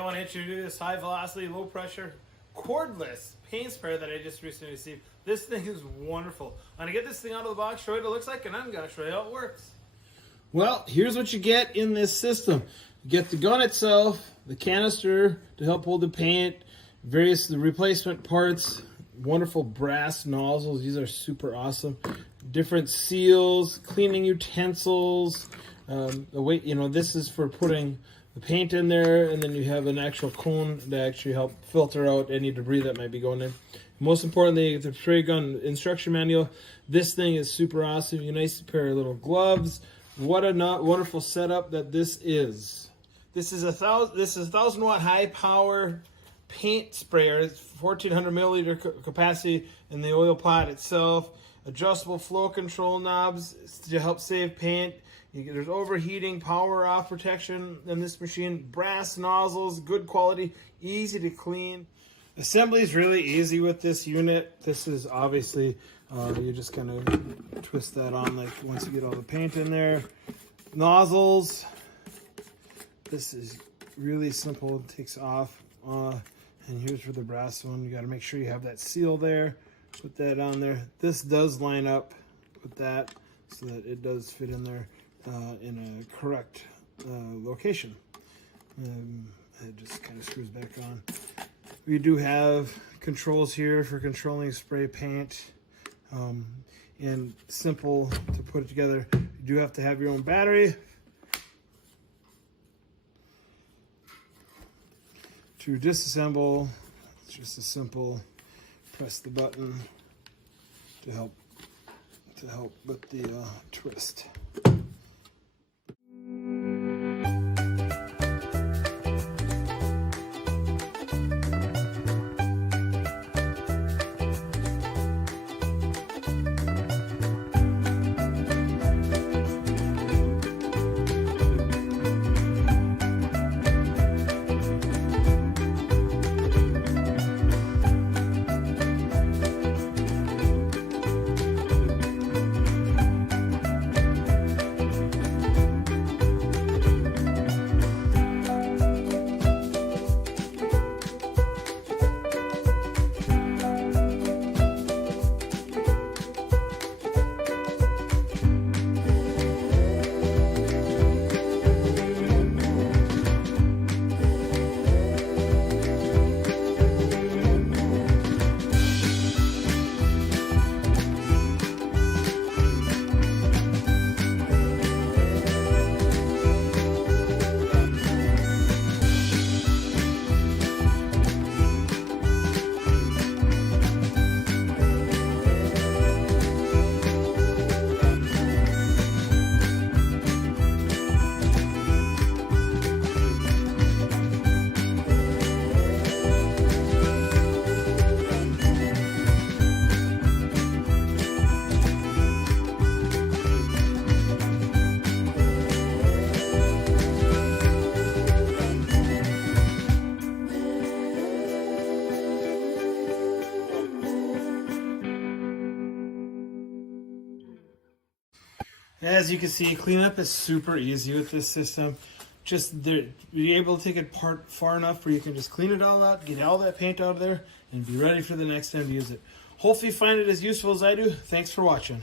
I want to introduce this high velocity, low pressure, cordless paint sprayer that I just recently received. This thing is wonderful. I'm going to get this thing out of the box, show you what it looks like, and I'm going to show you how it works. Well, here's what you get in this system. You get the gun itself, the canister to help hold the paint, the replacement parts, wonderful brass nozzles. These are super awesome. Different seals, cleaning utensils. This is for putting the paint in there, and then you have an actual cone to actually help filter out any debris that might be going in. Most importantly, the spray gun instruction manual. This thing is super awesome. You nice pair of little gloves. What a wonderful setup that this is. This is a 1,000 watt high power paint sprayer. It's 1,400 milliliter capacity in the oil pot itself. Adjustable flow control knobs to help save paint. There's overheating, power off protection in this machine. Brass nozzles, good quality, easy to clean. Assembly is really easy with this unit. This is obviously, you just kind of twist that on like once you get all the paint in there. Nozzles. This is really simple. It takes off. And here's for the brass one. You got to make sure you have that seal there. Put that on there. This does line up with that so that it does fit in there in a correct location. It just kind of screws back on. We do have controls here for controlling spray paint, and simple to put it together. You do have to have your own battery. To disassemble, it's just a simple press the button to help with the twist. As you can see, cleanup is super easy with this system. Just be able to take it apart far enough where you can just clean it all out, get all that paint out of there, and be ready for the next time to use it. Hopefully you find it as useful as I do. Thanks for watching.